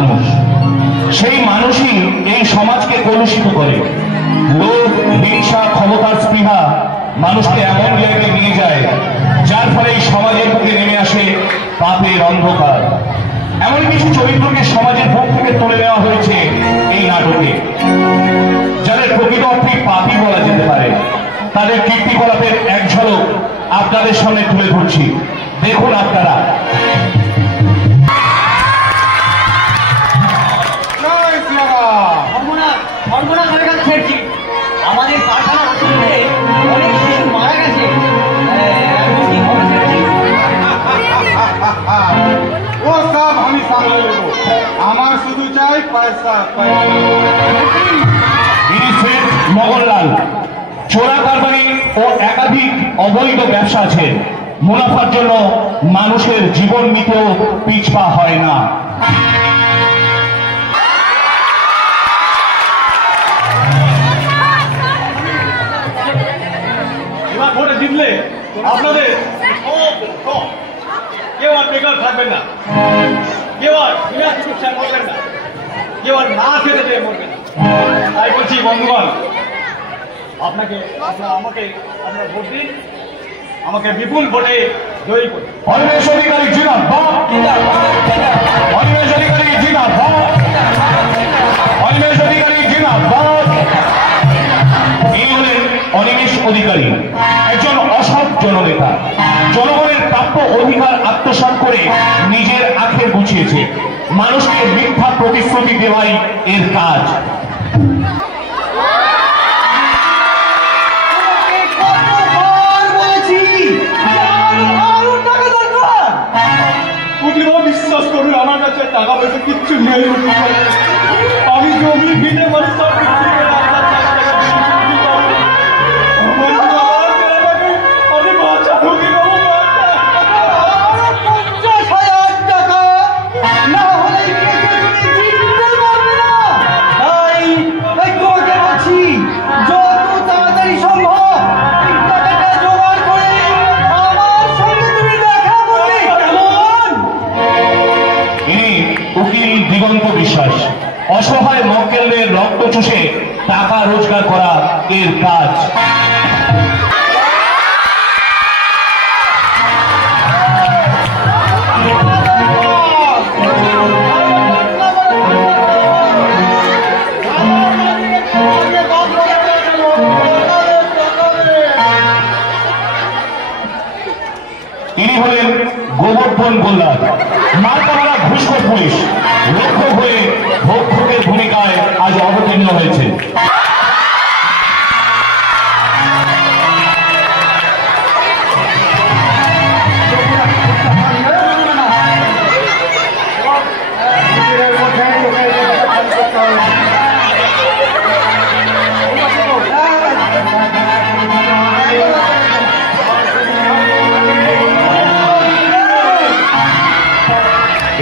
মানুষ, সেই মানুষই এই সমাজকে কলুষিত করে। লোভ, হিংসা, ক্ষমতার স্পৃহা মানুষকে এমন জায়গায় নিয়ে যায় যার ফলে এই সমাজের বুকে নেমে আসে পাপের অন্ধকার। এমন কিছু চরিত্রকে সমাজের বুক থেকে তুলে নেওয়া হয়েছে এই নাটকে, যাদের প্রকৃত অর্থে পাপী বলা যেতে পারে। তাদের কীর্তিকলাপের এক ঝলক আপনাদের সামনে তুলে ধরছি, দেখুন আপনারা। আমাদের কারখানার অসুবিধে অনেক শিশু মারা গেছে। ও সব আমি সামলে নেব, আমার শুধু চাই পয়সা। মোগনলাল চোরা কারবারি ও একাধিক অবৈধ ব্যবসা আছে। মুনাফার জন্য মানুষের জীবন নিতেও পিছপা হয় না। এবার ভোটে জিতলে আপনাদের কেউ আর বেকার থাকবেন না, কেউ আর বিনা চিকিৎসায় মরবেন না, কেউ আর না খেতে পেয়ে মরবেন না। তাই বলছি বন্ধুগণ, আমাকে আপনার ভোট দিন, আমাকে বিপুল ভোটে জয়ী করুন। অনিমেষ অধিকারী জিন্দাবাদ, অনিমেষ অধিকারী জিন্দাবাদ, অনিমেষ অধিকারী জিন্দাবাদ। এই হলেন অনিমেষ অধিকারী, একজন অসৎ জননেতা। জনগণের প্রাপ্য অধিকার আত্মসাৎ করে নিজের আখের গুছিয়েছে। মানুষকে মিথ্যা প্রতিশ্রুতি দেওয়াই এর কাজ। বিশ্বাস করুন, আমার কাছে টাকা পয়সা কিচ্ছু নেই। আমি জমি ভিটে মানে সব আমি বাচ্চা ঢুকি দেবো। 50,000 টাকা না হলে তুমি জিততে পারবে না। তাই তোমাকে বলছি, যত তাড়াতাড়ি সম্ভব এই টাকাটা জোগাড় করে আমার সঙ্গে তুমি দেখা করবে, কেমন? ইনি উকিল দিগন্ত বিশ্বাস। অসহায় মক্কেলদের রক্ত চুষে টাকা রোজগার করা এর কাজ। ইনি হলেন গোবর্ধন গোল্লার, মারকামারা ঘুষখোর পুলিশ। রক্ষক হয়ে ভক্ষকের ভূমিকায় আজ অবতীর্ণ হয়েছে।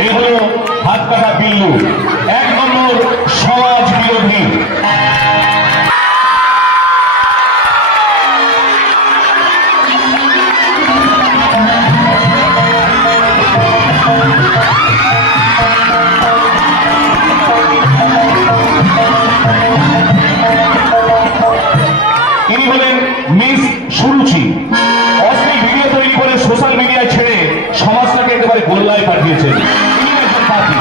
এই হল হাত কাটা বিল্লু, এক নম্বর সমাজ বিরোধী। ইনি হলেন মিস সুরুচি। অশ্লীল ভিডিও তৈরি করে সোশ্যাল মিডিয়ায় ছেড়ে সমাজটাকে একেবারে গোল্লায় পাঠিয়েছেন। ইনি একজন পাপী।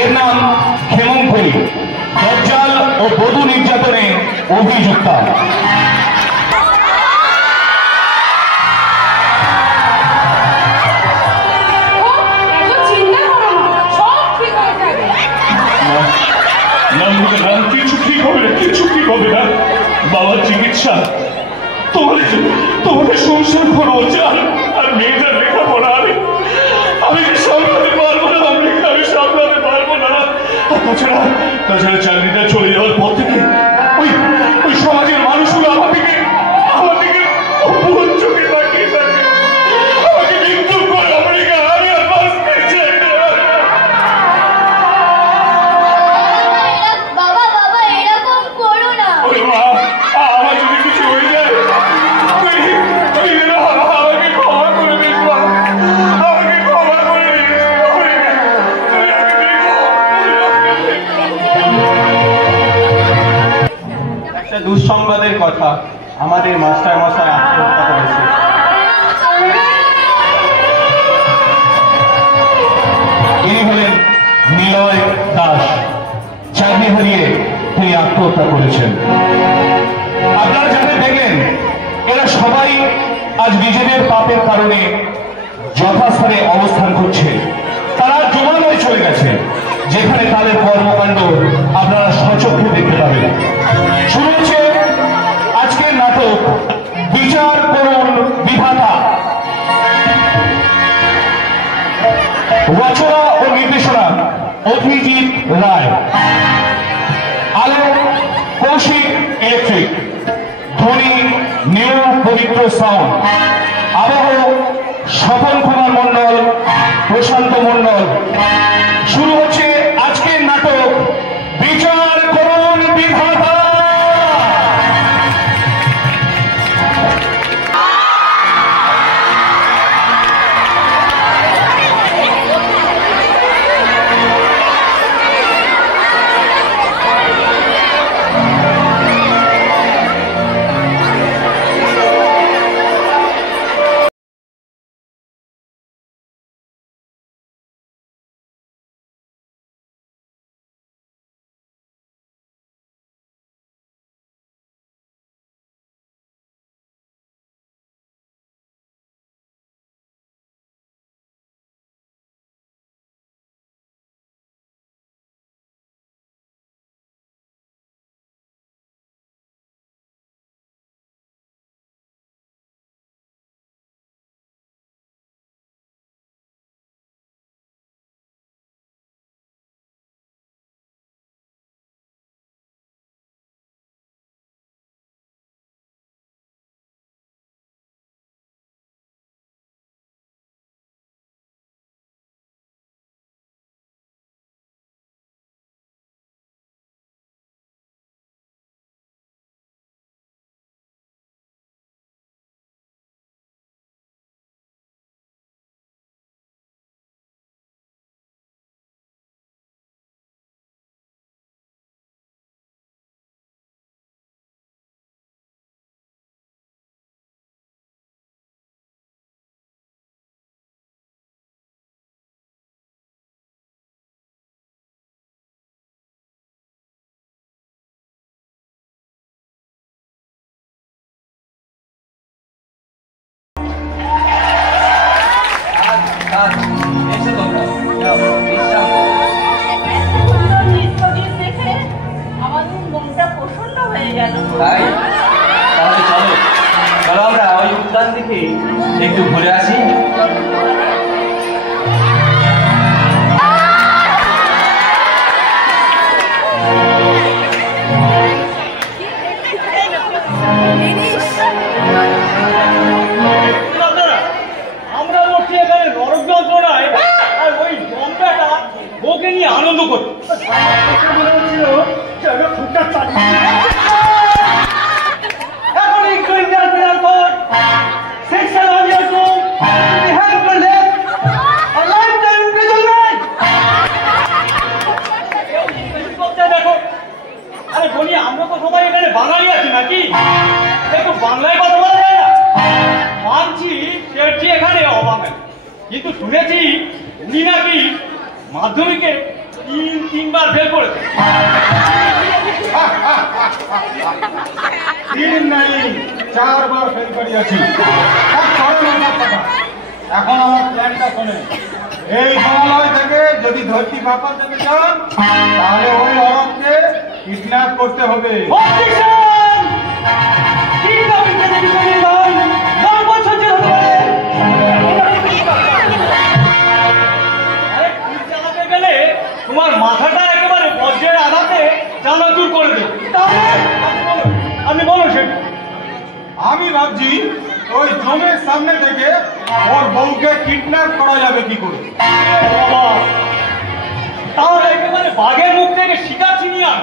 এর নাম ক্ষেমঙ্করী, দজ্জাল ও বধূ নির্যাতনে অভিযুক্তা। কিছু ঠিক হবে না, কিছু ঠিক হবে না। বাবার চিকিৎসা, তোমাদের সংসার খরচ আর মেয়েটার লেখাপড়া আমি সামলাতে পারবো না। আমি সামলাতে পারবো না। তাছাড়া চাকরিটা চলে যাওয়ার পর থেকে ওই সমাজের মানুষগুলো আমার দিকে চোখে তাকিয়ে থাকে। আত্মহত্যা করেছেন। আপনারা যাদের দেখলেন এরা সবাই আজ নিজেদের পাপের কারণে যথাস্থানে অবস্থান করছে। তারা জমালয়ে চলে গেছে, যেখানে তাদের কর্মকাণ্ড আপনারা সচক্ষে দেখতে পাবেন। শুরু হচ্ছে আজকের নাটক বিচার করুন বিধাতা। রচনা ও নির্দেশনা অভিজিৎ রায়, আলো কৌশিক ইলেকট্রিক, ধ্বনি নিউ পবিত্র সাউন্ড, আবহ স্বপন কুমার মন্ডল, প্রশান্ত মন্ডল। শুরু হচ্ছে আজকের নাটক বিচার করুন বিধাতা। একটু ঘুরে আসি। আমরা বসছি এখানে নরক যন্ত্রণায়, আর ওই যন্ত্রটা ওকে নিয়ে আনন্দ করি। মনে হচ্ছিল খুবটা চালিয়ে আমরা তো সবাই এখানে বাঙালি আছি নাকি, একটু বাংলায় কথা বলা যায় না? মানছি শেঠজি এখানে অবাঙালি, কিন্তু শুনেছি উনি নাকি মাধ্যমিকে 3বার ফেল করেছে। 3 নাই 4বার ফেল করিয়াছি। এখন আমার প্ল্যানটা শোনে। এই জমালয় থেকে যদি ধরতি বাপা থেকে যান, তাহলে ওই অরবকে কিডন্যাপ করতে হবে। তোমার মাথাটা একেবারে বজ্রের আঘাতে চানাচুর করে দেবে। আপনি বলো সে। আমি ভাবছি ওই জমের সামনে থেকে ওর বউকে কিডন্যাপ করা যাবে কি করে। তাহলে একেবারে বাঘের মুখ থেকে শিকার ছিনিয়ে আন।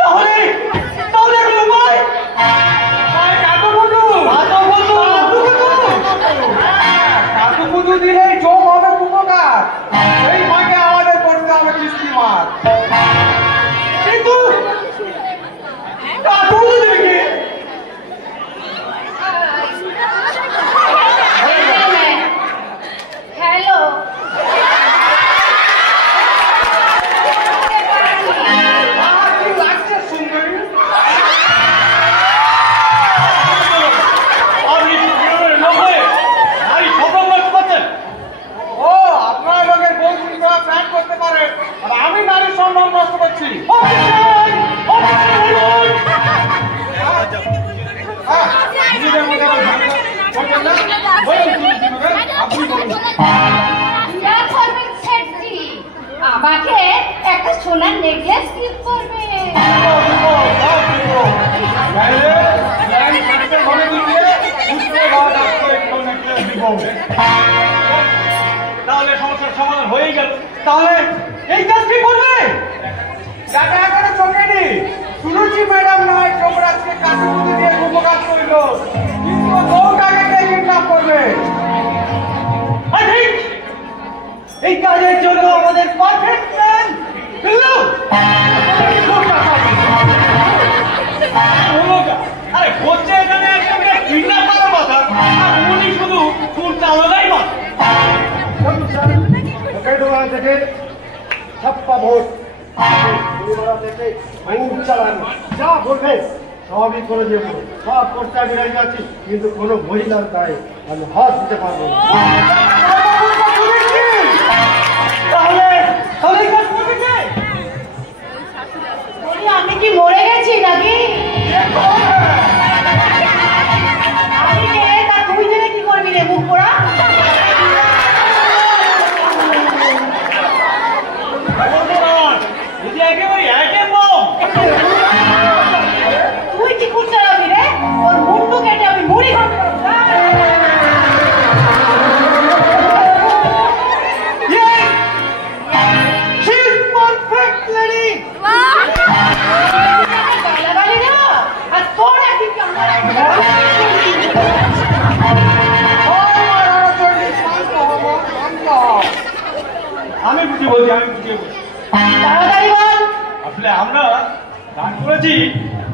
তাহলে তাহলে উপায় কাকুপুজু দিলে চোখ হবে উপকার, সেই মাকে আমাদের করতে হবে কিস্তি মার। কিন্তু কাকুপুজু দিকে হ্যালো তাহলে এই কাজ কি করবে? যাটা এখনো চোখেনি শুনেছি ম্যাডাম নয় যুবরাজকে কাঠুপুতি দিয়ে উপকার করিল, কিন্তু বউটাকে কে কিডন্যাপ করবে? ঠিক এই কাজের জন্য আমাদের পারফেক্ট প্ল্যান। আরে হচ্ছে এখানে একটা কিডন্যাপ করার কথা, আর উনি শুধু চুল চালানোই মাত্র। ওকে থেকে ছাপ্পা ভোট থেকে আইন চালানো যা বলবে সবই করে দেবো, সব করতে আমি রাজি আছি, কিন্তু কোনো মহিলার গায়ে আমি হাত দিতে পারবো না। তাহলে তাহলে এই কাজ করবে কে? বলি আমি কি মরে গেছি নাকি? আমি কে তা তুই জেনে কি করবি রে মুখ পোড়া? এটা একেবারে অ্যাটেম বম। তুই কি কুট চালাবি রে? ওর মুন্ডু কেটে আমি মুড়ি খাবো। She's perfect lady. গালাগালি না আর তোর একদিন আমার আমি বুঝিয়ে বলছি, আমি বুঝিয়ে বলছি। তাড়াতাড়ি বল। আসলে আমরা গান করেছি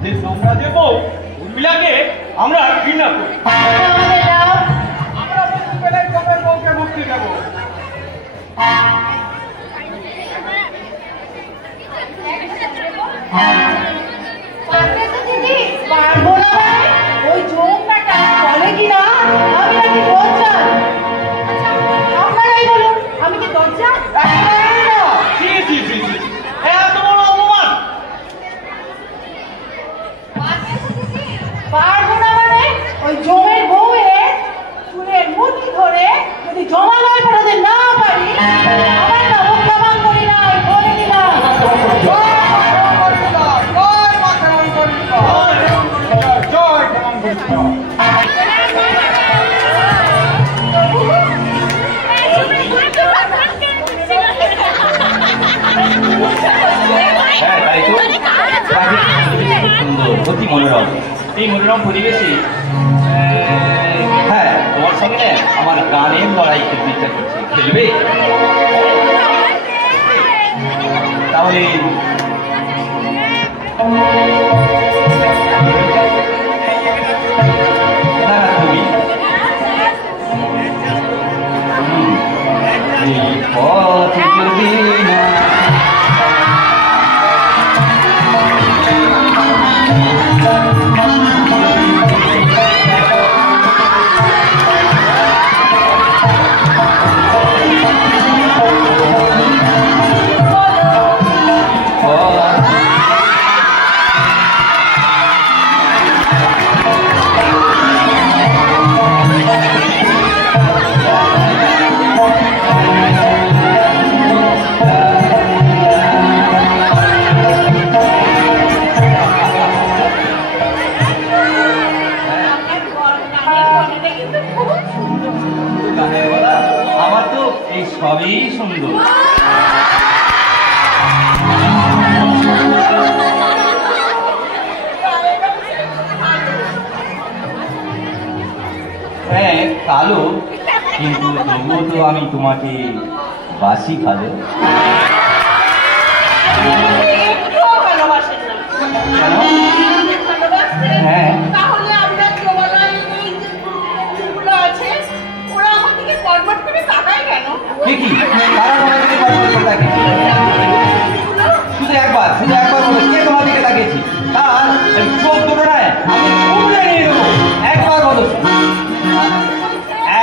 যে তোমরা যে বউ উর্মিলাকে আমরা কিডন্যাপ করি। আমাদের দাও। আমরা মুক্তি পেলেই তোমার বউকে মুক্তি দেবো। পারবে তো দিদি? পারবো না মানে? ওই জমটাটা বলে কি না আমি নাকি দরজা? আপনারাই বলুন আমি কি দরজা? জি জি জি জি, এত বড় অপমান। পারবো না মানে? ওই জমের বউয়ের চুলের মুঠি ধরে যদি জমালয় পাঠাতে না পারি আমার না মুখ কামান করি না, ওই বলে দিলাম। হ্যাঁ তাই তো, সুন্দর অতি মনোরম। এই মনোরম পরিবেশে হ্যাঁ তোমার সঙ্গে আমার গানের লড়াই খেলতে ইচ্ছা করছে। খেলবে? তাহলে না না তুমি এই পথ চলবে না। আমার তো এই সবই সুন্দর। হ্যাঁ কালো, কিন্তু তবুও তো আমি তোমাকে বাসি কালো। একটুও ভালোবাসেন না। ভালোবাসতেন? হ্যাঁ। তাহলে আপনার জমালয় এই যে ফুলগুলো আছে ওরা আমার দিকে কটমট করে তাকায় কেন? দেখি তারা তোমার দিকে কটমট করে তাকিয়েছে। শুধু একবার বলো কে তোমার দিকে তাকিয়েছি, তার চোখ দুটো নয় আমি খুলে নিয়ে দেবো। একবার বলো।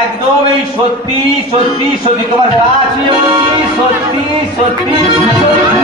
একদম এই সত্যি সত্যি সত্যি তোমার গা ছুঁয়ে বলছি, সত্যি সত্যি সত্যি।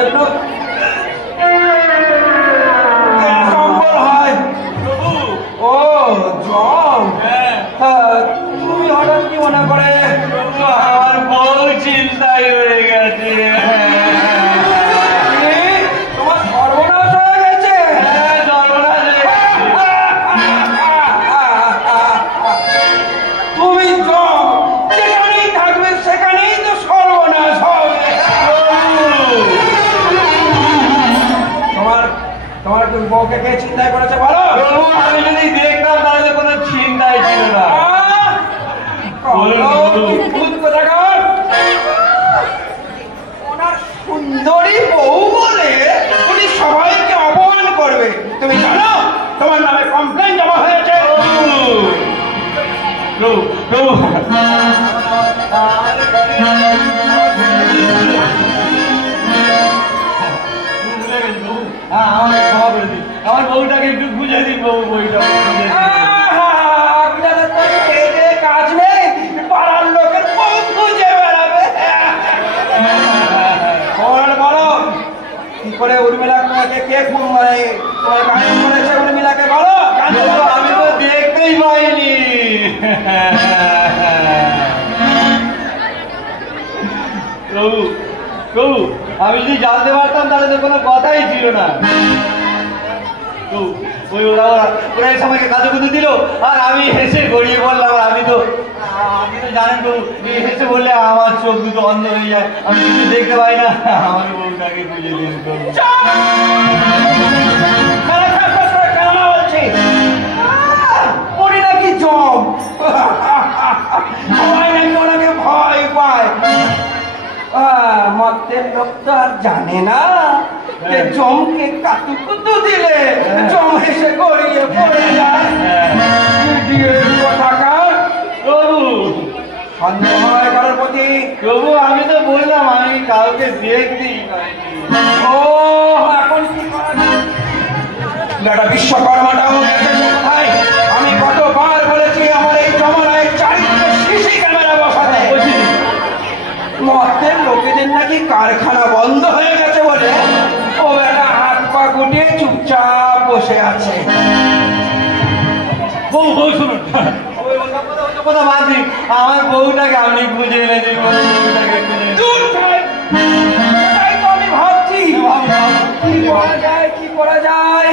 একটু সম্বল হয়। ও জম, তুমি হঠাৎ কি মনে করে? আমার বউ চিন্তায় হয়ে গেছে। তোমার সর্বনাশ হয়ে গেছে। তুমি জম, যেখানেই থাকবে সেখানেই তো সর্বনাশ হবে। তোমার তুমি বউকে কে চিন্তায় করেছে বলো? আমি যদি দেখতাম তাহলে কোনো চিন্তাই ছিল না। ওনার সুন্দরী বউ বলে উনি সবাইকে অপমান করবে। তুমি জানো তোমার নামে কমপ্লেন জমা হয়েছে। আমার বউটাকে একটু বুঝে দিন, বউ বইটা কাজ নেই, পাড়ার লোকের বউ খুঁজে বেড়াবে। বলো কি করে উর্মিলা তোমাকে কে খুন মানে তোমার গান করেছে? উর্মিলাকে বলো। আমি তো দেখতেই পাইনি। প্রভু প্রভু, আমি যদি জানতে পারতাম তাহলে তো কোনো কথাই ছিল না। ওরা এই সময়কে কাজে কুঁদে দিল আর আমি হেসে গড়িয়ে বললাম। আর আপনি তো জানেন প্রভু, হেসে বললে আমার চোখ দুটো অন্ধ হয়ে যায়, আমি কিছু দেখতে পাই না। আমার বউটাকে খুঁজে দিন প্রভু। উনি নাকি জম, সবাই নাকি ওনাকে ভয় পায়। মতের লোক তো আর জানে না যে জমকে কাতুকুতু দিলে জম হেসে গড়িয়ে পড়ে যায়। কথাকার প্রভু, সন্দেহ হয় কারোর প্রতি? প্রভু আমি তো বললাম আমি কাউকে দেখতেই পাইনি। ও এখন কি করা যায়? একটা বিশ্বকর্মাটাও গেছে কোথায়? আমি কতবার বলেছি আমার এই জমানায় চারিদিকে সিসি ক্যামেরা বসাতে। মতের লোকেদের নাকি কারখানা বন্ধ হয়ে গেছে বলে ও একটা হাত পা গুটিয়ে চুপচাপ বসে আছে। বউ বউ শুনুন, কথা বাদ দিন, আমার বউটাকে আপনি খুঁজে এনে দিন। বউটাকে খুঁজে দূর থাক। তাই তো আমি ভাবছি কি করা যায়, কি করা যায়।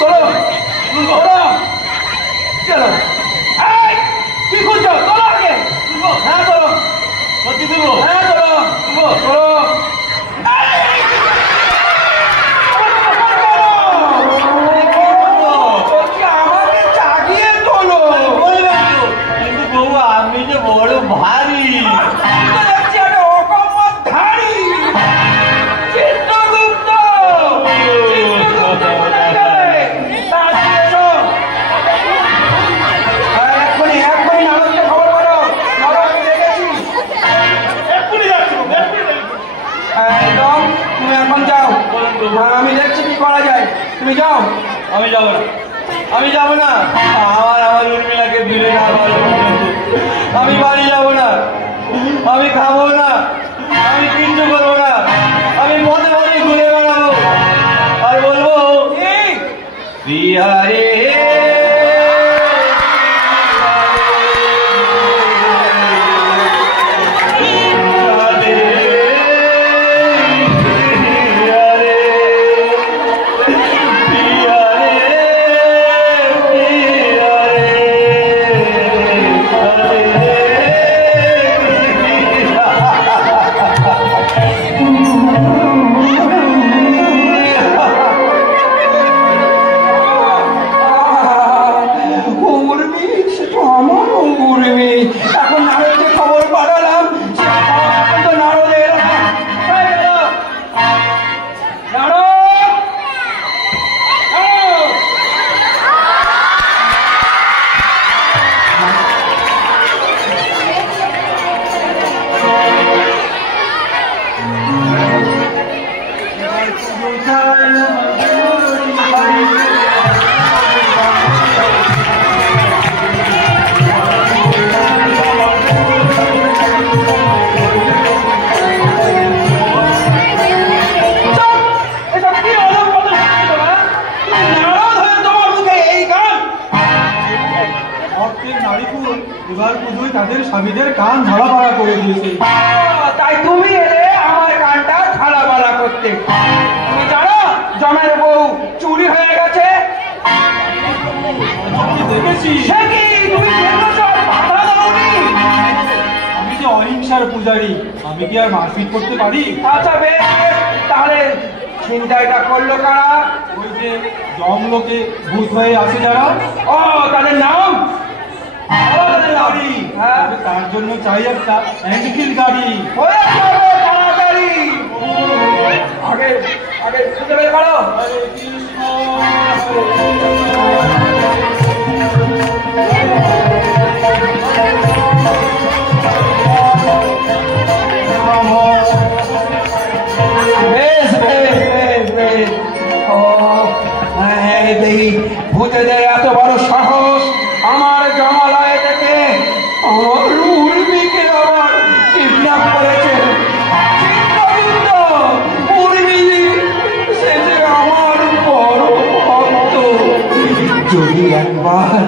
চলো চলো চলো। কি খুঁজছো? চলো আগে। হ্যাঁ চলো, সত্যি তুলবো? হ্যাঁ চলো চলো। আমাকে জাগিয়ে তোলো। বলবেন তো, কিন্তু বউ আপনি যে বড় ভারী। অকম্মধারী চিত্রগুপ্ত। এক্ষুনি আমাকে খবর করো। আমি দেখেছি। একদম তুমি এখন যাও। আমি দেখছি কি করা যায়, তুমি যাও। আমি যাবো না, আমি যাবো না। আমার উর্মিলাকে ফিরে না পারলে আমি বাড়ি যাবো না, আমি খাবো না, আমি কিচ্ছু করবো না। আমি পথে পথে ঘুরে বেড়াবো আর বলবো বিহারে প্রত্যেক নারীকুল এবার পুজোয় তাদের স্বামীদের কান ঝাড়াপাড়া করে দিয়েছে। তাই তুমি এলে আমার কানটা ঝাড়াপাড়া করতে। তুমি জানো জমের বউ চুরি হয়ে গেছে? দেখেছি সে কি তুমি দেখেছো? বাধা দাওনি? আমি যে অহিংসার পূজারী, আমি কি আর মারপিট করতে পারি? আচ্ছা বেশ, তাহলে চিন্তাটা করলো কারা? ওই যে জমলোকে ভূত হয়ে আছে যারা, ও তাদের নাম? তাদের গাড়ি। হ্যাঁ। তার জন্য চাই একটা হ্যান্ডকিল গাড়ি। হয়ে যাবে তাড়াতাড়ি। আগে আগে খুঁজে বের করো। হরে কৃষ্ণ বেশ বেশ বেশ বেশ। ও হ্যাঁ, দেখি ভূতেদের এত বড় সাহস আমার জমালয় থেকে আমার উর্মিকে আবার কিডন্যাপ করেছে। চিন্তাবিন্দ, উর্মি সে যে আমার বড় ভক্ত। যদি একবার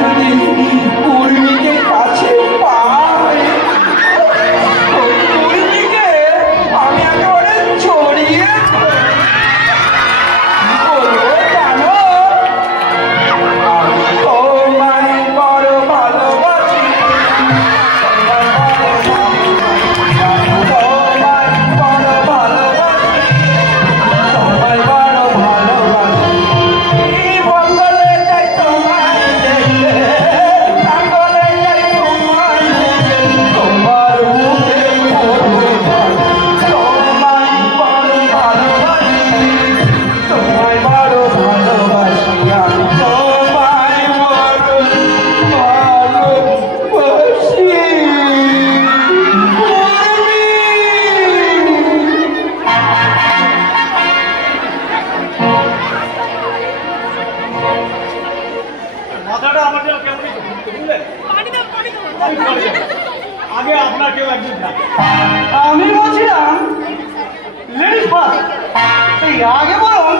যদি উর্মিকে কাছে পাই, ওই উর্মিকে আমি একেবারে ছড়িয়ে বলবো জানো, আমি তোমায় বড় ভালোবাসি, তোমায় বড় ভালোবাসি, তোমায় বড় ভালোবাসি। এই বন্ধলে যাই তোমায় দেখতে, বন্ধলে যাই তোমায় দেখতে, তোমার মুখে পড়বে তোমায় বড় ভালোবাসি, তোমায় বড় ভালোবাসি, আমি তোমায় বড় ভালোবাসি। মাথাটা আমার যেন কেমনই ঘুরছে, বুঝলেন? আমি চলে যাবো। আগে আপনার কেউ একজন থাকে। আমি বলছিলাম লেডিস ফার্স্ট, এই আগে বলুন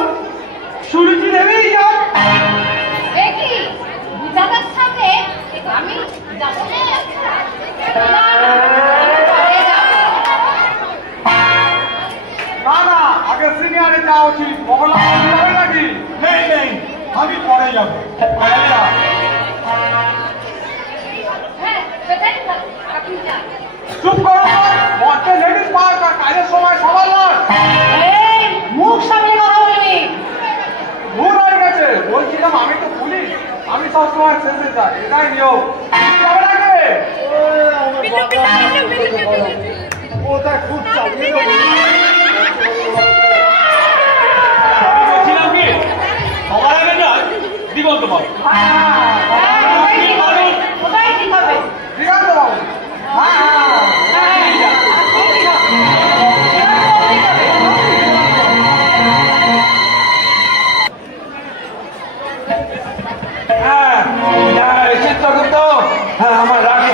সুরুচি দেবেই যাক। দেখি বিধাতার সামনে আমি যাবো না। না, না, আমি পরে যাবো। না না, আগে সিনিয়রে যাওয়া উচিত। মহল্লা হবে নাকি? নেই নেই, আমি পরে যাবো। হ্যাঁ, সেটাই ভালো। আপনি যান। চুপ করো, মধ্যে লেডিস পার্ক আর কাজের সময় সবার নয়। এই মুখ সামনে কথা বলবি। ভুল হয়ে গেছে। বলছিলাম আমি তো পুলিশ, আমি সবসময় শেষে যাই, এটাই নিয়ম। তুমি যাবে নাকি? ওটা খুব চালিয়ে দেবো। আমি বলছিলাম কি, সবার আগে যায় দিগন্ত বাবু। ওটাই ঠিক হবে। দিগন্ত বাবু, হ্যাঁ, চিত্রগুপ্ত, হ্যাঁ আমার রাগে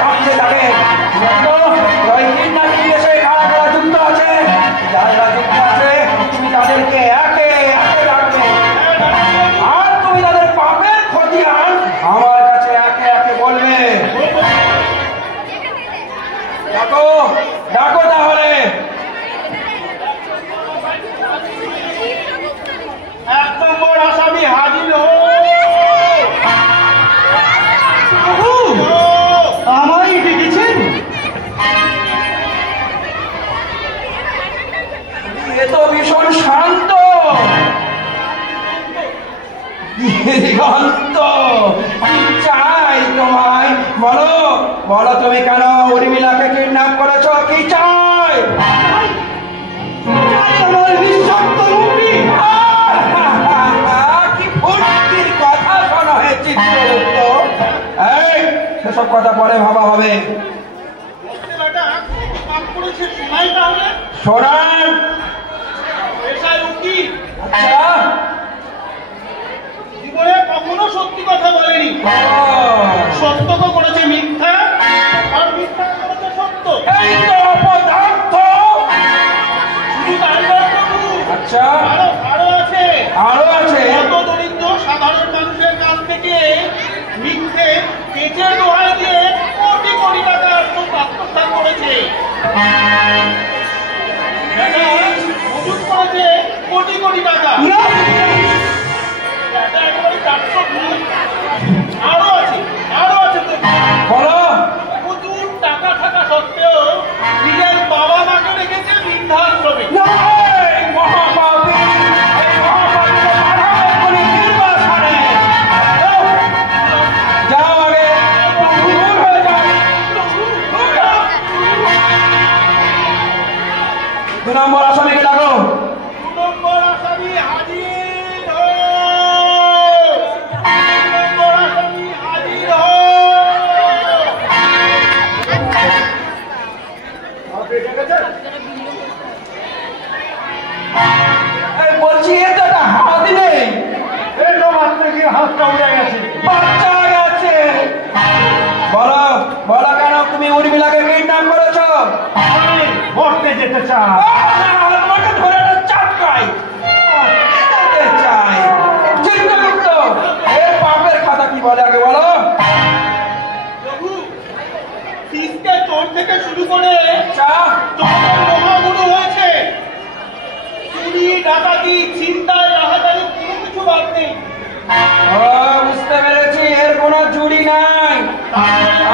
কাঁপতে থাকে। ওই কিডন্যাপিং দেশে কারা কারা যুক্ত আছে, যারা যুক্ত আছে তুমি তাদেরকে একে একে ডাকবে, আর তুমি তাদের পাপের খতিয়ান আমার কাছে একে একে বলবে। ডাকো ডাকো তাহলে। এক নম্বর আসামি হাজির হো। আমায় ডেকেছেন? এ তো ভীষণ শান্ত দিগন্ত। কি চাই তোমায়? বলো বলো, তুমি কেন উর্মিলাকে কিডন্যাপ করেছো? কি চাই? আমার নিঃশব্দ মুক্তি। কি ফুর্তির কথা শোনা হে চিত্রগুপ্ত। এই সেসব কথা পরে ভাবা হবে। শোনান। আচ্ছা, জীবনে কখনো সত্যি কথা বলেনি। সত্যকে করেছে মিথ্যা, আর মিথ্যা করেছে সত্য। এই তো অপদার্থ। শুধু তাই নয় প্রভু, আচ্ছা, আরো আছে। আরো আছে? কত দরিদ্র সাধারণ মানুষের বেচের দোহাই দিয়ে কোটি কোটি টাকা আত্মসাৎ করেছে। মজুত করেছে কোটি কোটি টাকা। একেবারে 400 আরো আছে বলো। প্রচুর টাকা থাকা সত্ত্বেও নিজের বাবা মাকে রেখেছে বৃদ্ধাশ্রমে। দু নম্বর আসামিকে ডাকো। দু নম্বর আসামি হাজির হো। বলছি এর তো একটা হাত নেই। এই তো মাত্র কি হাতটা উড়ে গেছে। বাচ্চা গেছে। বলো বলো, কেন তুমি উর্মিলাকে কিডন্যাপ করেছো? আমি মরতে যেতে চাই। তোমাকে ধরে একটা চাপকাই যেতে চাই। চিন্তাযুক্ত এর পাপের খাতা কি বলে আগে বলো। প্রভু, তিনটে চোর থেকে শুরু করে চা চোরের মহাগুরু হয়েছে। চুরি, ডাকাতি, ছিনতাই, রাহাজানি কোনো কিছু বাদ নেই। ও বুঝতে পেরেছি, এর কোনো চুরি নাই।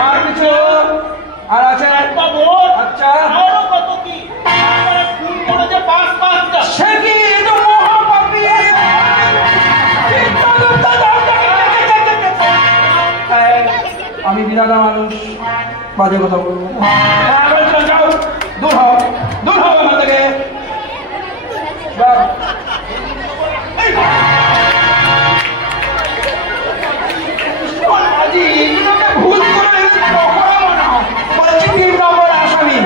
আর কিছু আর আছে? একটা ভোট, আচ্ছা। আরো কত কি খুন করেছে 5-5টা। সে কি এই তো মহাপাপী। আমি বিরাট মানুষ, বাজে কথা বলবো না। যাও, দূর হও আমার থেকে। ভুল করে বলছি 3 নম্বর আসামি।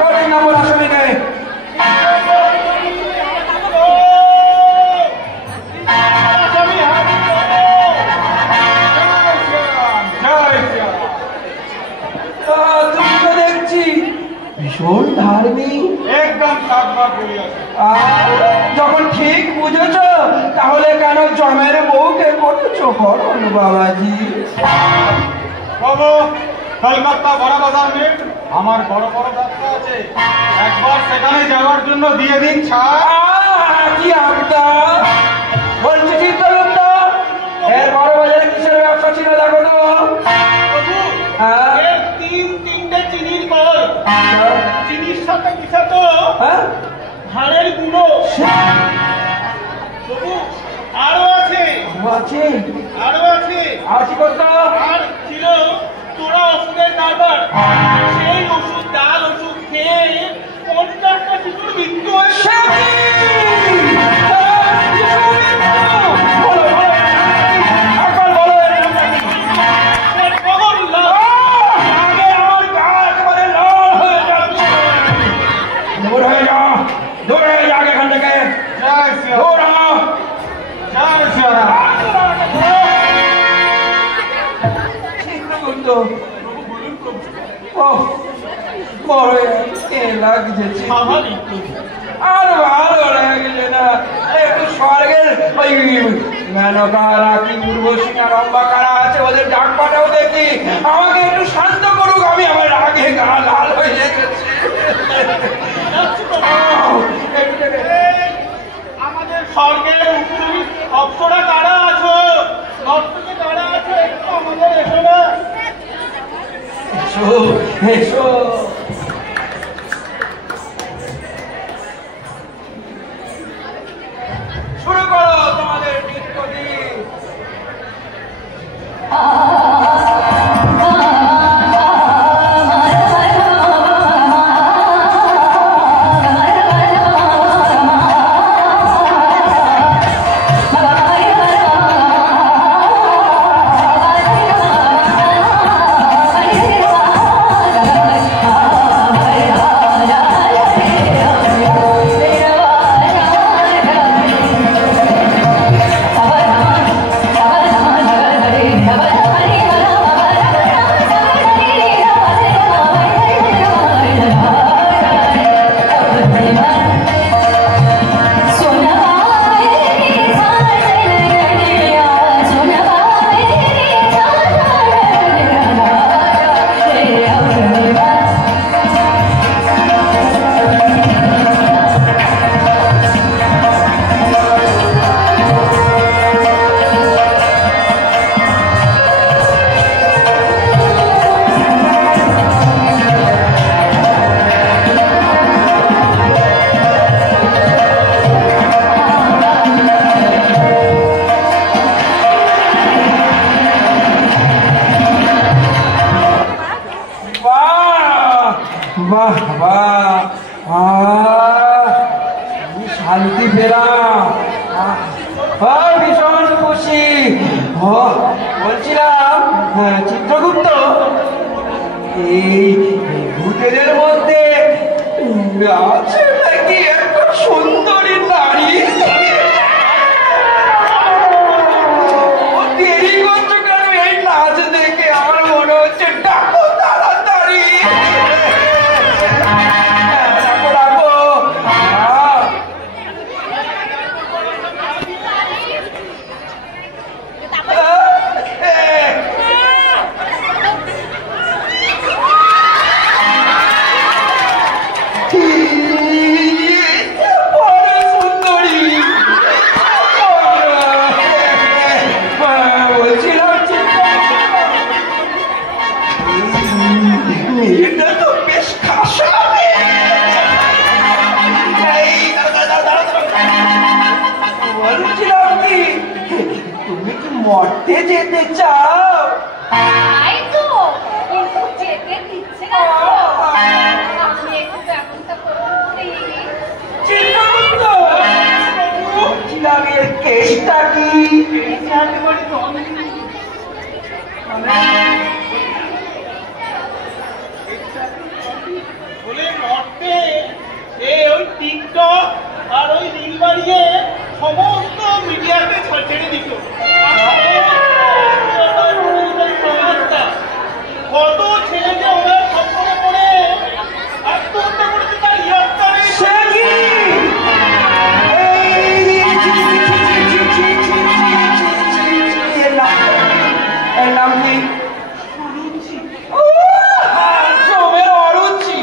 3 নম্বর আসামি নেই। তুমি তো দেখছি ভীষণ ধার্মিক। একদম সাতবার বলিয়াছে। যখন ঠিক বুঝেছ তাহলে কেন জমের বউকে করেছো করণ বাবাজি? বাবু, কলকাতা বড় বাজার নেট আমার বড় বড় ব্যবসা আছে। একবার সেখানে যাওয়ার জন্য দিয়ে দিন ছাড়। কি আবদা বলছি চিত্রগুপ্ত, এর বড় বাজারে কিসের ব্যবসা ছিল দেখো তো। প্রভু, হ্যাঁ? এর তিনটে চিনির কল, চিনির সাথে মিশাতো হ্যাঁ? ধানের গুঁড়ো। প্রভু, আরো আছে আছে আর কি করতো? আর ছিল তোরা ওষুধের কারবার। সেই ওষুধ, ডাল ওষুধ খেয়ে 50টা শিশুর মৃত্যু হয়েছে। আর ভালো লাগছে না। একটু স্বর্গের ওই মেনকারা কি পূর্বসীনা লম্বা কারা আছে, ওদের ডাক পাঠাও দেখি, আমাকে একটু শান্ত করুক। আমি আমার রাগে গা লাল হয়ে গেছে। আমাদের স্বর্গের উপরে অপ্সরা কারা আছো, নর্তকে কারা আছো, একটু আমাদের এসো না। এসো এসো। শুরু করো তোমাদের নৃত্যদিন। Ah ভীষণ খুশি। বলছিলাম চিত্রগুপ্ত, এই ভূতেদের মধ্যে আছে নাকি একটা সুন্দরী নারী? দেরি করছো কেন? এই নাচ দেখে আমার মনে হচ্ছে ডাকো তাড়াতাড়ি। ডাকো। তুমি কি মরতে যেতে চাও? তাই তো, কিন্তু যেতে দিচ্ছে না তো। আমি একটু ব্যবস্থা করছি। বলছিলাম এর কেসটা কি? বলে মরতে ওই টিকটক আর ওই রিল বানিয়ে সমস্ত মিডিয়াতে ছেড়ে দিত। কত ছেলে যে ওনার স্বপ্নে পড়ে আত্মহত্যা করেছে তার ইয়াত্তা নেই। এর নাম কি? জমের অরুচি।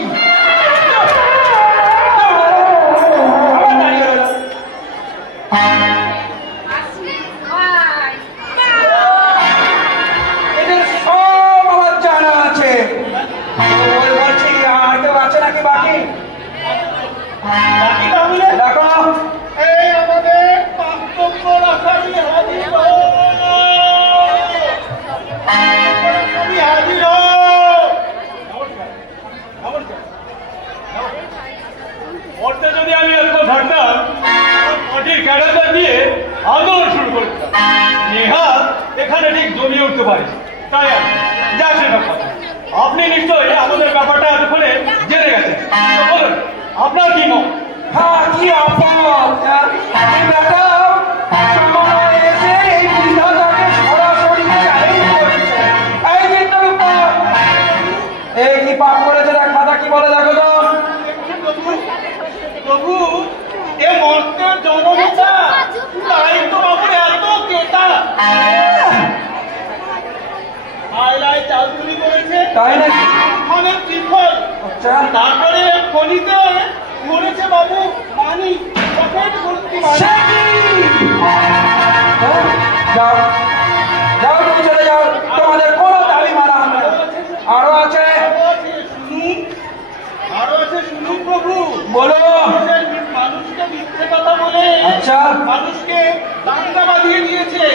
এদের সব আমার জানা আছে। বলছি আর কেউ আছে নাকি বাকি? দেখো এই আমাদের পাঁচপক্ষ রাখালি হাজির হাজির মরতে যদি আমি এত থাকতাম মাটির ক্যাডারটা দিয়ে আন্দোলন শুরু করতাম। নেহাত এখানে ঠিক জমিয়ে উঠতে পারি। তাই যা সেটা কথা। আপনি নিশ্চয়ই আমাদের ব্যাপারটা এতক্ষণে জেনে গেছেন। বলুন আপনার কি মত? হ্যাঁ, কি আপদ ম্যাডাম, সময় এসে এই বিধাতাকে সরাসরি চ্যালেঞ্জ করেছে। এই চিত্রগুপ্ত, এই কি পাপ করেছে? না খাতা কি বলে দেখো তো। প্রভু এ মর্তের জননেতা তাই তো বাবুর এত কেতা হাইলাই চালচুরি করেছে। তাই নাকি? ওখানে ত্রিফল। আচ্ছা, তারপরে খনিতে মরেছে বাবু মানি পকেট ভর্তি মানি। যাও যাও, তুমি চলে যাও, তোমাদের কোনো দাবি মানা হবে না। আরো আছে? শুনুন, আরো আছে শুনুন প্রভু। বলো। মানুষকে মিথ্যে কথা বলে আচ্ছা, মানুষকে দাঙ্গা বাঁধিয়ে দিয়েছে।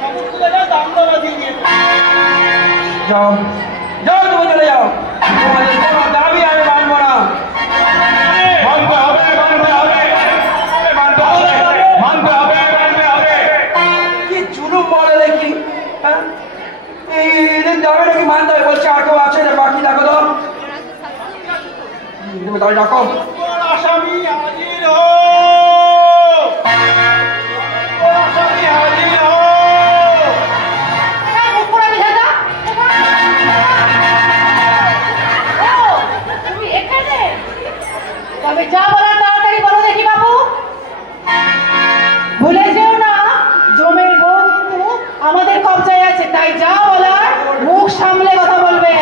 সমস্ত জায়গায় দাঙ্গা বাঁধিয়ে দিয়েছে। যাও যাও, তুমি চলে যাও, তোমাদের কোনো দাবি আমি মানবো না। মানতে হবে, মানতে হবে, মানতে হবে, মানতে হবে, মানতে হবে। কি জুলুম বলে দেখি। হ্যাঁ, এই যাবে নাকি মানতে হবে? বলছে আর কেউ আছে রে বাকি? দেখো তো, তুমি তাহলে ডাকো। আসামি হাজির হো, আসামি হাজির হো। তুমি এখানে? তবে যা বলার তাড়াতাড়ি বলো দেখি বাবু। ভুলে যেও না, জমির বউ কিন্তু আমাদের কবজায় আছে, তাই যা বলার মুখ সামলে কথা বলবে।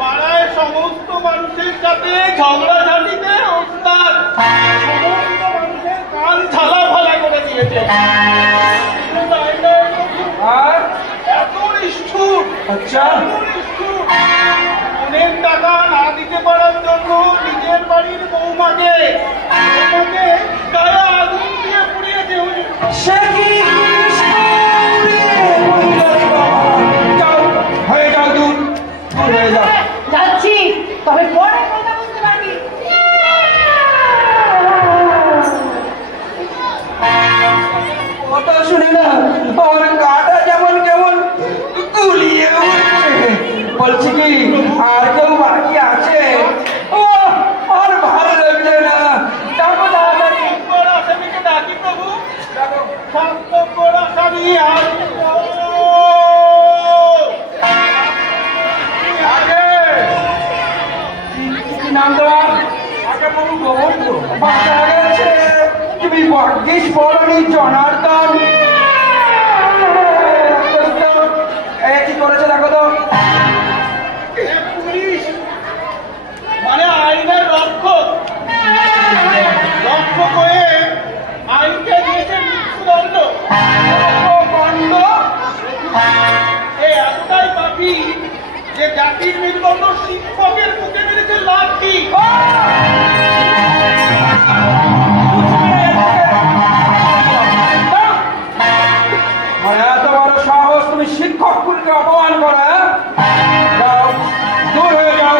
পাড়ায় সমস্ত মানুষের সাথে ঝগড়াঝাটিতে ওস্তাদ, সমস্ত মানুষের কান ছালা ফালা করে দিয়েছে। আর এত নিষ্ঠুর, আচ্ছা, অনেক টাকা না দিতে পারার জন্য নিজের বাড়ির বৌমাকে গায়ে আগুন দিয়ে পুড়িয়েছে। সে কি কৃষ্ণ রে মহিলারি বাবা, যাও হয়ে যাও, দূর দূর হয়ে যাও। যাচ্ছি, তবে পরে কথা বলতে পারবি। কথা শুনে না আমার গাটা যেমন কেমন গুলিয়ে উঠছে। বলছি কি আর কেউ বাকি আছে? ও আর ভালো লাগছে না, ডাকো তাড়াতাড়ি। আসামিকে ডাকি প্রভু, ডাকো। স্বাস্থ্যকর আসামি আগে কি নাম তোমার? আগে প্রভু গোবর্ধ। বাঁচা গেছে, তুমি বর্গিস বলনি জনার্দন। এই কি করেছে দেখো তো। পুলিশ মানে আইনের রক্ষক, রক্ষক হয়ে আইনকে দিয়েছে মৃত্যুদণ্ড। কণ্ড এই এতটাই পাপি যে জাতির মেরুদণ্ড শিক্ষকের বুকে মেরেছে লাঠি। এত বড় সাহস, তুমি শিক্ষক কুলকে অপমান করা? যাও দূর হয়ে যাও,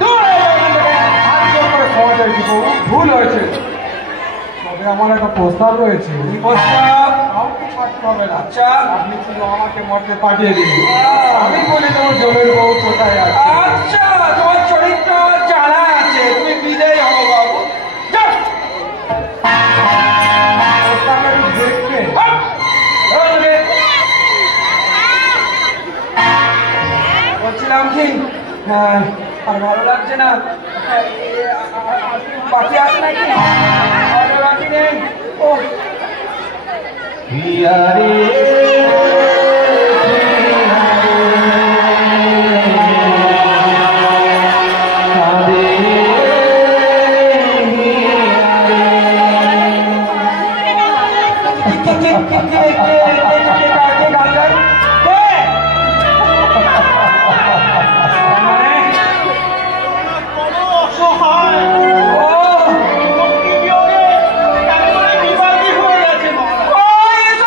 দূর হয়ে যাও এখান থেকে। হাত জোর করে ক্ষমা চাইছি প্রভু, ভুল হয়েছে। তবে আমার একটা প্রস্তাব রয়েছে। এই প্রস্তাব কাউকে ছাড়তে হবে না। আচ্ছা আপনি শুধু আমাকে মরতে পাঠিয়ে দিন। আহ। আমি বলি তোমার জলের বউ কোথায় আছে। আচ্ছা তোমার চরিত্র জানা আছে, তুমি বিদায় হও বাবু, যাও। প্রস্তাবটা একটু দেখবে। হাট! ধরো ওকে। বলছিলাম কি আর ভালো লাগছে না, বাকি আছে নাকি? আর বাকি নেই। ও বড় অসহায়, ভক্তি বিয়োগে একেবারে বিবাদী হয়ে গেছে মহারাজ।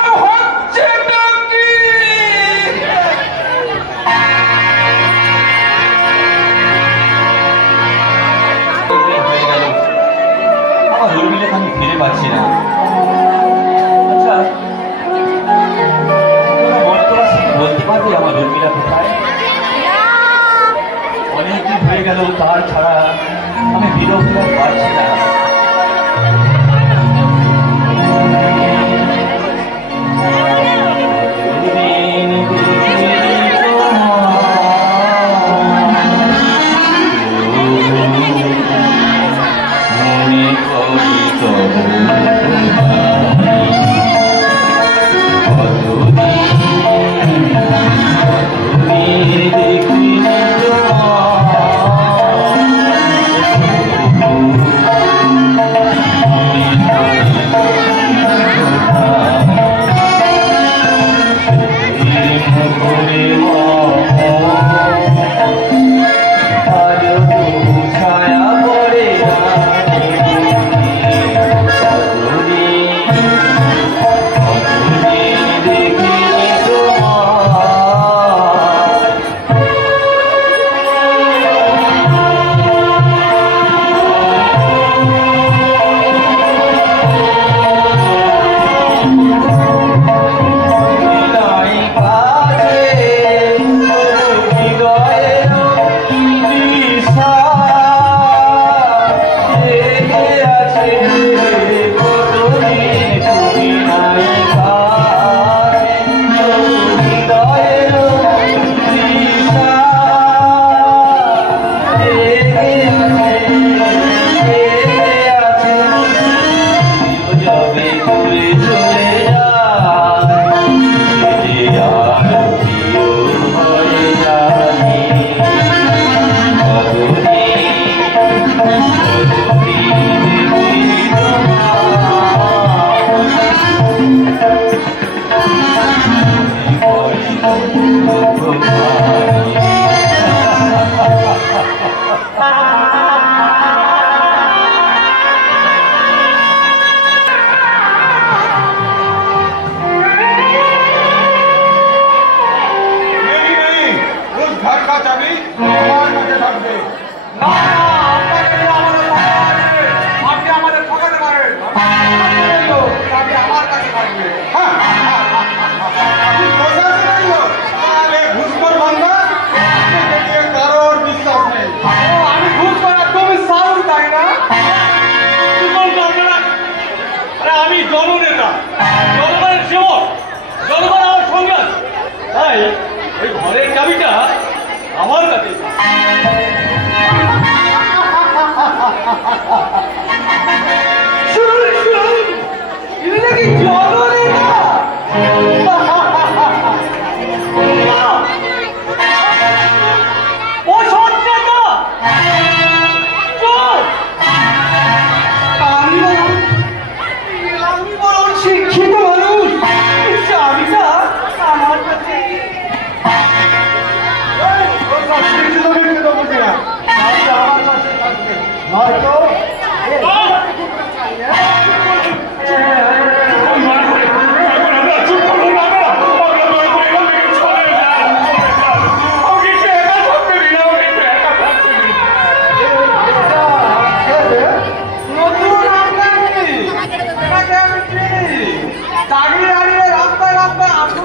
হয়ে গেল, আমার উর্মিলাকে আমি ফিরে পাচ্ছি না। আচ্ছা বর্তমানে বলতে পারবি আমার উর্মিলা কোথায়? অনেকদিন হয়ে গেল তার ছাড়া আমি বিরক্ত পাচ্ছি না।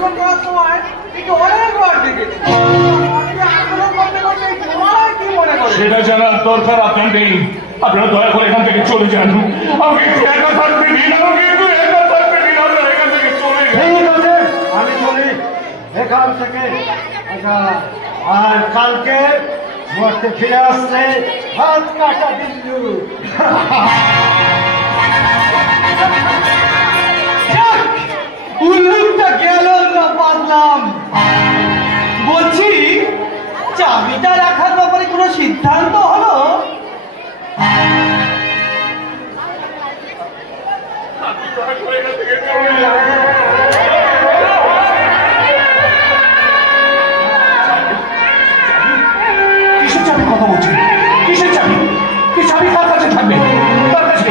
আন্দোলন করার সময় কিন্তু অনেকবার দেখেছি। আন্দোলন করতে করতে তোমার কি মনে করে? সেটা জানার দরকার আপনার নেই। আপনারা দয়া করে এখান থেকে চলে যান। আমাকে একটু একা থাকতে দিন, আমাকে একটু একা থাকতে দিন। আপনারা এখান থেকে চলে যান। ঠিক আছে, আমি চলি এখান থেকে। আচ্ছা, আর কালকে মরতে ফিরে আসলে হাত কাটা দিল্লু। উল্লুকটা গেল না পারলাম। বলছি, চাবিটা রাখার ব্যাপারে কোনো সিদ্ধান্ত হলো? দয়া করে এখান থেকে চলে যান। কিসের চাবি কথা বলছেন? কিসের চাবি? কি চাবি কার কাছে থাকবে? কার কাছে?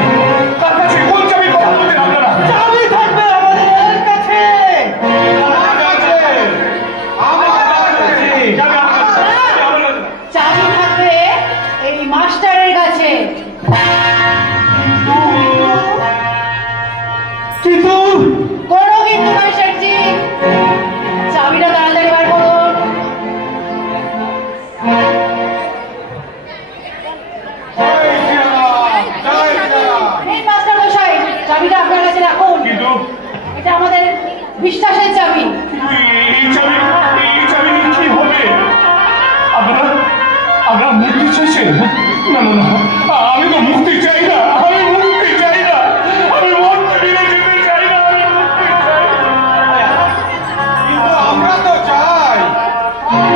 কার কাছে? কোন চাবি কথা বলছেন আপনারা? চাবি থাকবে আমাদের কাছে। চাবি থাকবে এই মাস্টারের কাছে। কিন্তু কোনো কিন্তু নয় শেঠজি, চাবিটা তাড়াতাড়ি বার করুন। এই মাস্টার মশাই, চাবিটা আপনার কাছে রাখুন। কিন্তু এটা আমাদের বিশ্বাসের চাবি। এই চাবি কি হবে? আপনারা মুক্তি চাইছেন? না না না, আমি তো মুক্তি চাই না। আমি মুক্তি চাই না। আমি মুক্তি ফিরে যেতে চাই না। আমি মুক্তি চাই না। কিন্তু আমরা তো চাই।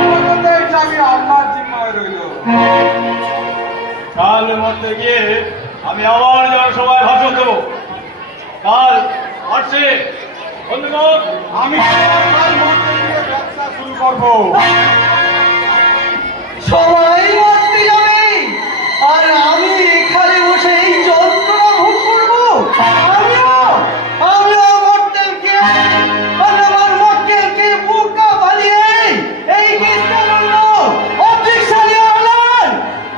আমরা তো এই চাবি আপনার জিম্মায় রইল। কাল মরতে গিয়ে আমি আবার জনসভায় ভাষণ দেবো। কাল আসছে বন্ধুগণ, আমি কাল মরতে গিয়ে ব্যবসা শুরু করবো। সবাই মরতে যাবে আর আমি এখানে বসে এই যন্ত্রণা ভোগ করবো। আমিও মরতে গিয়ে আমার মক্কেলকে বুকা বানিয়ে এই কেসটা লড়লো। অবজেকশন ইউর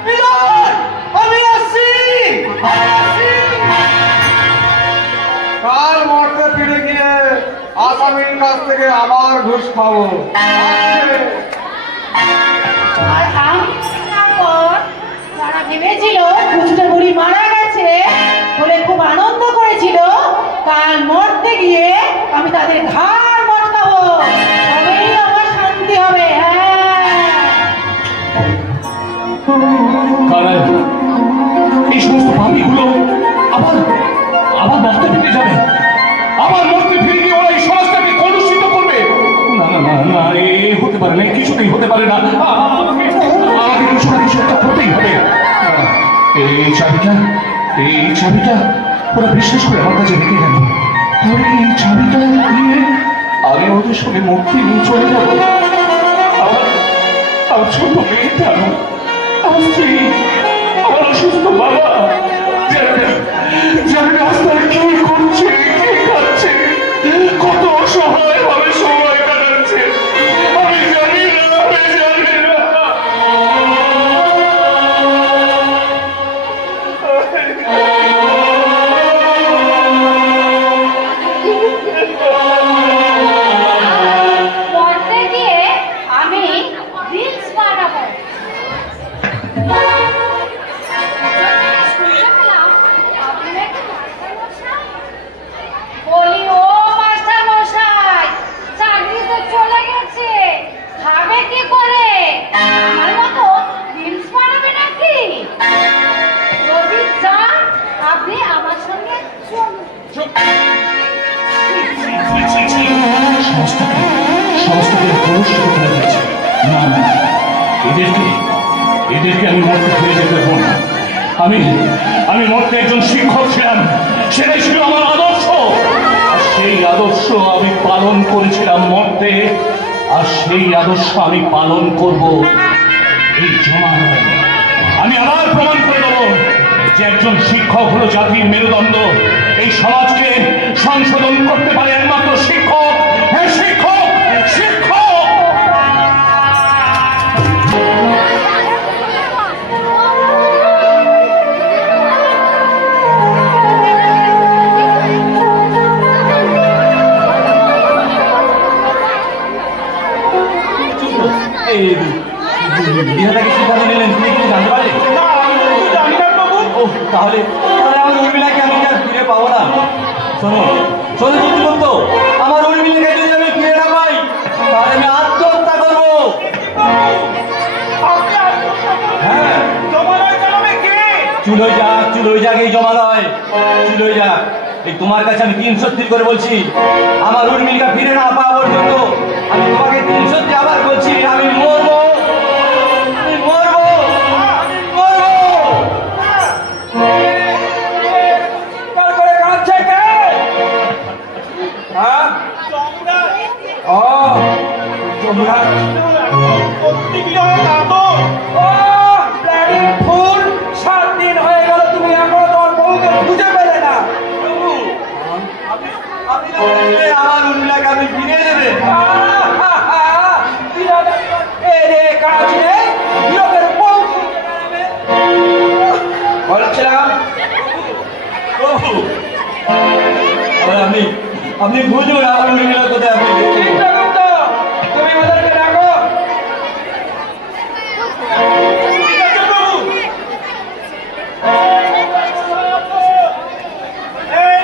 বিরাট, আমি আসছি। কাল মরতে ফিরে গিয়ে আসামির কাছ থেকে আবার ঘুষ খাবো। আর আমি তারপর যারা ভেবেছিল কুষ্ঠ বুড়ি মারা গেছে বলে খুব আনন্দ করেছিল, কাল মরতে গিয়ে আমি তাদের ঘাড় মটকাবো। তবেই আমার শান্তি হবে। কারণ এই সমস্ত পাপীগুলো আবার মরতে ফিরে যাবে। আবার মরতে ফিরে গিয়ে ওরা এই সমাজটাকে কলুষিত করবে। না না না না, এ হতে পারে না, কিছুতেই হতে পারে না। আমাকে কিছু না কিছু একটা করতেই হবে। এই চাবিটা ওরা বিশ্বাস করে আমার কাছে রেখে গেল। তাহলে এই চাবিটা দিয়ে আমি ওদের সঙ্গে মুক্তি নিয়ে চলে যাবো। আমার ছোট মেয়েটা, আমার স্ত্রী, আমার অসুস্থ বাবা, জানি রাস্তায় কি করছে, কি খাচ্ছে, কত অসহায় ভাবে সময় কাটাচ্ছে, আমি জানি না। মরতে গিয়ে আমি রিলস বানাবো। শুনতে পেলাম আপনি নাকি মাস্টার মশাই। বলি ও মাস্টার মশাই, চাকরি তো চলে গেছে, খাবে কি করে? আমার মতো রিলস বানাবে নাকি? যদি চান আপনি আমার সঙ্গে চলুন। সমস্তকে কলুষিত করে দিয়েছে। না না, এদেরকে আমি মরতে ফিরে যেতে দেবো না। আমি মরতে একজন শিক্ষক ছিলাম, সেটাই ছিল আমার আদর্শ। আর সেই আদর্শ আমি পালন করেছিলাম মরতে, আর সেই আদর্শ আমি পালন করব এই জমানায়। আমি আবার প্রমাণ করে দেবো যে একজন শিক্ষক হলো জাতির মেরুদণ্ড। এই সমাজকে সংশোধন করতে পারে একমাত্র শিক্ষক। হ্যাঁ, শিক্ষক, শিক্ষক। এই বিধাতাকে সিদ্ধান্ত নিলেন তুমি কি জানতে পারলে? না, আমি তো জানি না প্রভু। ও তাহলে আমার উর্মিলাকে আমি আর ফিরে পাবো না। শোনো শোনো চিত্রগুপ্ত, আমার উর্মিলাকে যদি আমি ফিরে না পাই তাহলে আমি আত্মহত্যা করবো। আপনি আত্মহত্যা করবেন? হ্যাঁ, জমালয় জানাবে কে? চুলোই যাক এই জমালয়, চুলোই যাক। এই তোমার কাছে আমি 3 সত্যি করে বলছি, আমার উর্মিলা ফিরে না পাওয়া পর্যন্ত আমি তোমাকে 3 সত্যি আবার বলছি, আমি মরবো, আমি মরবো, আমি মরবো। চিৎকার করে কাঁদছে কে? হ্যাঁ? সম্রাট। ও সম্রাট। সত্যি বিরহে কাঁদো। ও ব্লাডি ফুল, 7 দিন হয়ে গেল তুমি এখনো তোমার বউকে খুঁজে পেলে না। প্রভু, আপনি তো বলেছিলেন আমার উর্মিলাকে আপনি ফিরিয়ে দেবেন। বলছিলাম প্রভু, আপনি বুঝুন আমার উর্মিলা কোথায়, আপনি দেখুন। চিত্রগুপ্ত, তুমি ওদেরকে ডাকো। ঠিক আছে প্রভু। এই,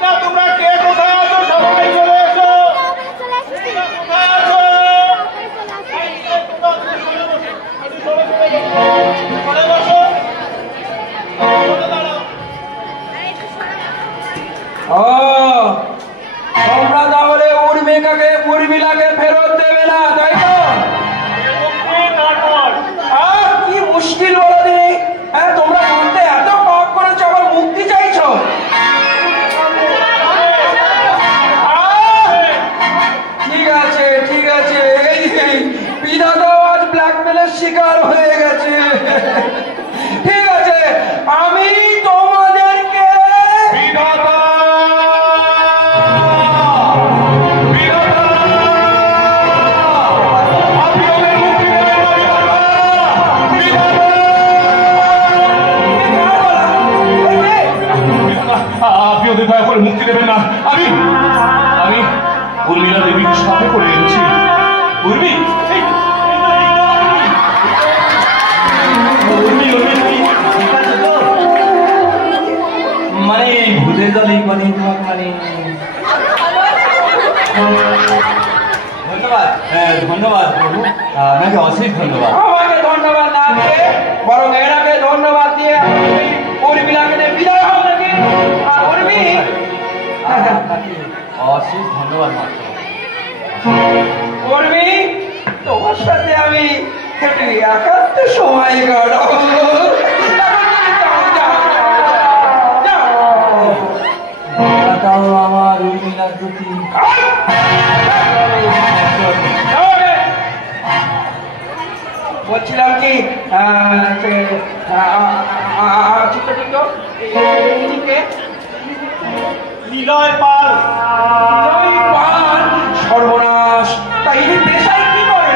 না, তোমরা কে কোথায় আছো? সবাই চলে এসো। কোথায় আছো? এই, তোমরা সরে বসো। সরে বসো। সরে দাঁড়াও। ও তোমরা তাহলে উর্মিলাকে ফেরত দেবে না, তাই তো? কি মুশকিল বলো দিনি। হ্যাঁ, তোমরা বলতে এত পাপ করেছো, আবার মুক্তি চাইছো। ঠিক আছে ঠিক আছে, এই বিধাতাও আজ ব্ল্যাকমেলের শিকার হয়ে গেছে। ঠিক আছে, আমি তোমাদেরকে বিধাতা! বিধাতা! আপনি ওদের মুক্তি দেবেন না, বিধাতা! বিধাতা! আপনি ওদের দয়া করে মুক্তি দেবেন না। আমি উর্মিলা দেবীর সাথে করে এনেছি। উর্মি, এই, উর্মি ঠিক আছে তো? মানে ভূতের দল এই মানে তোমাকে মানে ধন্যবাদ, ধন্যবাদ প্রভু, আপনাকে অশেষ ধন্যবাদ। আমাকে ধন্যবাদ না দিয়ে বরং এনাকে ধন্যবাদ দিয়ে উর্মিলাকে দিয়ে বিদায় হও নাকি? আর উর্মি, আপনাকে অশেষ ধন্যবাদ মাত্র। উর্মি, তোমার সাথে আমি একটু একান্ত সময় কাটাবো। তাও আমার উর্মিলার প্রতি বলছিলাম কি চিত্রগুপ্ত, ইনিকে নিলয় পাল। পান সর্বনাশ। তা ইনি পেশায় কি করে?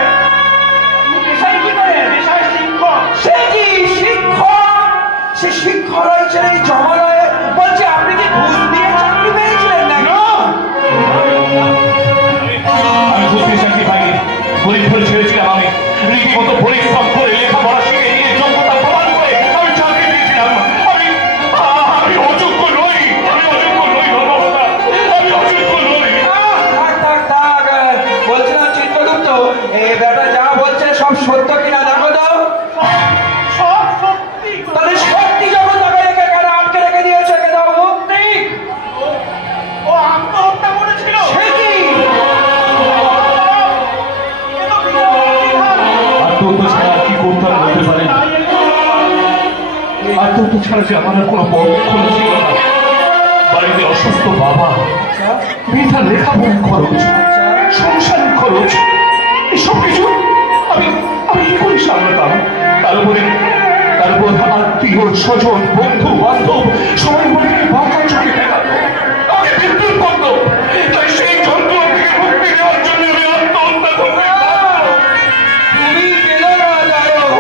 ইনি পেশায় কি করে? পেশায় শিক্ষক। সে কি শিক্ষক? সে শিক্ষক রয়েছেন এই জমালয়ে। বলছে আপনি কি ঘুষ দিয়ে চাকরি পেয়েছিলেন নাকি? আমি বুঝতে চাকরি পাইনি, গরিব করে ছেড়েছিলাম। আমি রীতিমতো পরিশ্রম করে লেখাপড়া শিখে নিয়ে যোগ্যতা প্রমাণ করে আমি চাকরি পেয়েছিলাম। আমি অযোগ্য নই, আমি অযোগ্য নই ধর্মপ্রধান, আমি অযোগ্য নই। থাক থাক থাক, বলছিলাম চিত্রগুপ্ত, এই বেটা যা বলছে সব সত্য কিনা দেখো দাও। সব সত্যি। তাহলে সত্যি যখন তাকে রেখে কেন আটকে রেখে দিয়েছে? কে দাও মুক্তি। ও আত্মহত্যা করেছিল। সে কি? এ তো বিধাতা। আত্মহত্যা ছাড়া আর কি করতাম বলতে পারেন? আত্মহত্যা ছাড়া যে আমার আর কোনো পথ খোলা ছিল না। বাড়িতে অসুস্থ বাবা, মেয়েটার লেখাপড়ার খরচ, সংসারের খরচ, এসব কিছু আমি কি করে সামলাতাম? তার উপর আত্মীয় স্বজন বন্ধু বান্ধব সবাই বলে বাঁকা চোখে দেখাতো, আমাকে বিদ্যুৎ করতো। তাই সেই যন্ত্রণা থেকে মুক্তি দেওয়ার জন্য আমি আত্মহত্যা করতে খুবই বেদনাদায়ক,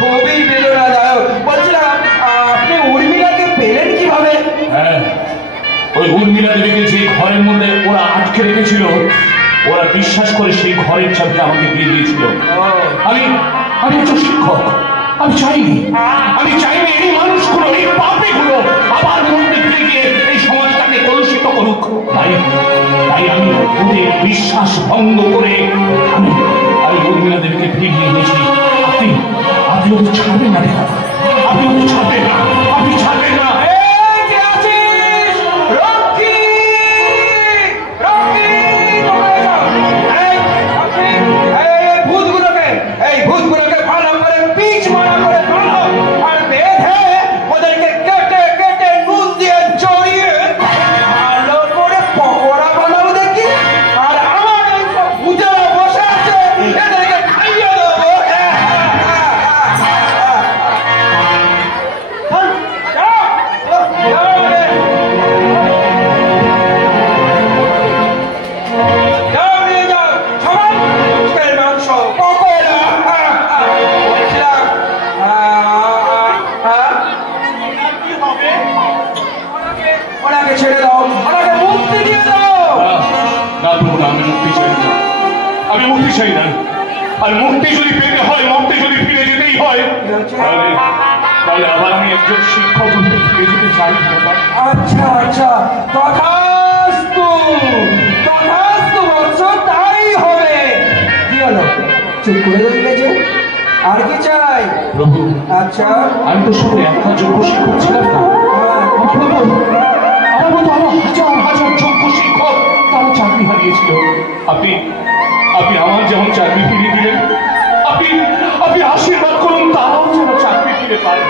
খুবই বেদনাদায়ক। বলছিলাম আপনি উর্মিলাকে পেলেন কিভাবে? হ্যাঁ, ওই উর্মিলা দেবীকে যে ঘরের মধ্যে ওরা আটকে রেখেছিল ওরা বিশ্বাস করে সেই ঘরের চাবিটা আমাকে দিয়ে দিয়েছিল। আমি আমি একজন শিক্ষক, আমি চাইনি এই মানুষগুলো, এই পাপীগুলো আবার মন্দির ফিরে গিয়ে এই সমাজটাকে কলুষিত করুক। তাই আমি ওদের বিশ্বাস ভঙ্গ করে আমি উর্মিলা দেবীকে ফিরিয়ে এনেছি। আপনি ওদের ছাড়বেন না, আপনি ওদের ছাড়বেন না, আপনি ছাড়বেন না। ভূতগুলোকে ভালো করে পিচ মারা করে তোলো আর বেঁধে ওদেরকে কেটে কেটে নুন দিয়ে জড়িয়ে ভালো করে পকোড়া বানাবো দেখি। আর আমার এই সব ভূতেরা বসে আছে, এদেরকে খাইয়ে দেবো। ছেড়ে দাও, ওনাকে মুক্তি দিয়ে দাও। না প্রভু, আমি মুক্তি চাই না, আমি মুক্তি চাই না। আর মুক্তি যদি পেতে হয়, মুক্তি যদি ফিরে যেতেই হয়, তাহলে আবার আমি একজন শিক্ষক ফিরে যেতে চাই। আচ্ছা আচ্ছা, তথাস্তু বৎস, তাই হবে। কি হলো, চুপ করে রইলে যে? আর কি চাই প্রভু? আচ্ছা, আমি তো শুধু একটা যোগ্য শিক্ষক ছিলাম না, আমার মতো আরো হাজার হাজার যোগ্য শিক্ষক তারা চাকরি হারিয়েছিল। আপনি আমার যেমন চাকরি ফিরিয়ে দিলেন, আপনি আশীর্বাদ করুন তারাও যেন চাকরি ফিরে পায়।